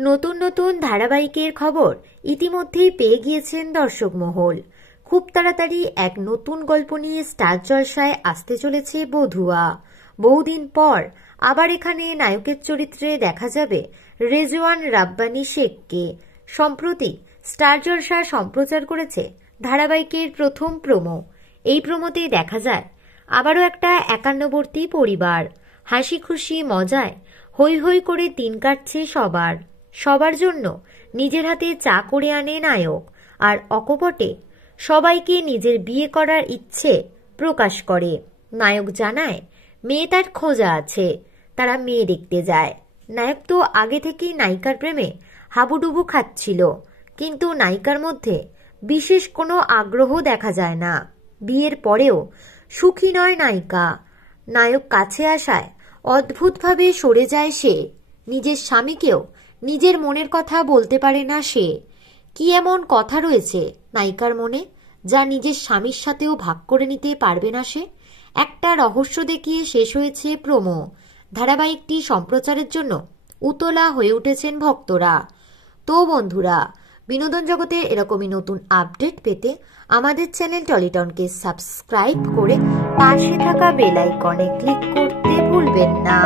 নতুন নতুন ধারাবাহিকের খবর ইতিমধ্যেই পেয়ে গিয়েছেন দর্শক মহল। খুব তাড়াতাড়ি এক নতুন গল্প নিয়ে স্টার জলসায় আসতে চলেছে বধুয়া। বহুদিন পর আবার এখানে নায়কের চরিত্রে দেখা যাবে রেজওয়ান রাব্বানী শেখকে। সম্প্রতি স্টার জলসা সম্প্রচার করেছে ধারাবাহিকের প্রথম প্রোমো। এই প্রোমোতেই দেখা যায় আবারও একটা একান্নবর্তী পরিবার হাসি খুশি মজায় হৈ হৈ করে দিন কাটছে সবার জন্য নিজের হাতে চা করে আনে নায়ক, আর অকপটে সবাইকে নিজের বিয়ে করার ইচ্ছে প্রকাশ করে। নায়ক জানায় মেয়ে তার খোঁজা আছে, তারা মেয়ে দেখতে যায়। নায়ক তো আগে থেকেই নায়িকার প্রেমে হাবুডুবু খাচ্ছিল, কিন্তু নায়িকার মধ্যে বিশেষ কোনো আগ্রহ দেখা যায় না। বিয়ের পরেও সুখী নয় নায়িকা। নায়ক কাছে আসায় অদ্ভুতভাবে সরে যায় সে। নিজের স্বামীকেও নিজের মনের কথা বলতে পারে না সে। কি এমন কথা রয়েছে নায়িকার মনে যা নিজের স্বামীর সাথেও ভাগ করে নিতে পারবে না সে? একটা রহস্য দেখিয়ে শেষ হয়েছে প্রোমো। ধারাবাহিকটি সম্প্রচারের জন্য উতলা হয়ে উঠেছেন ভক্তরা। তো বন্ধুরা, বিনোদন জগতের এরকমই নতুন আপডেট পেতে আমাদের চ্যানেল টলিটনকে সাবস্ক্রাইব করে পাশে থাকা বেল আইকনে ক্লিক করতে ভুলবেন না।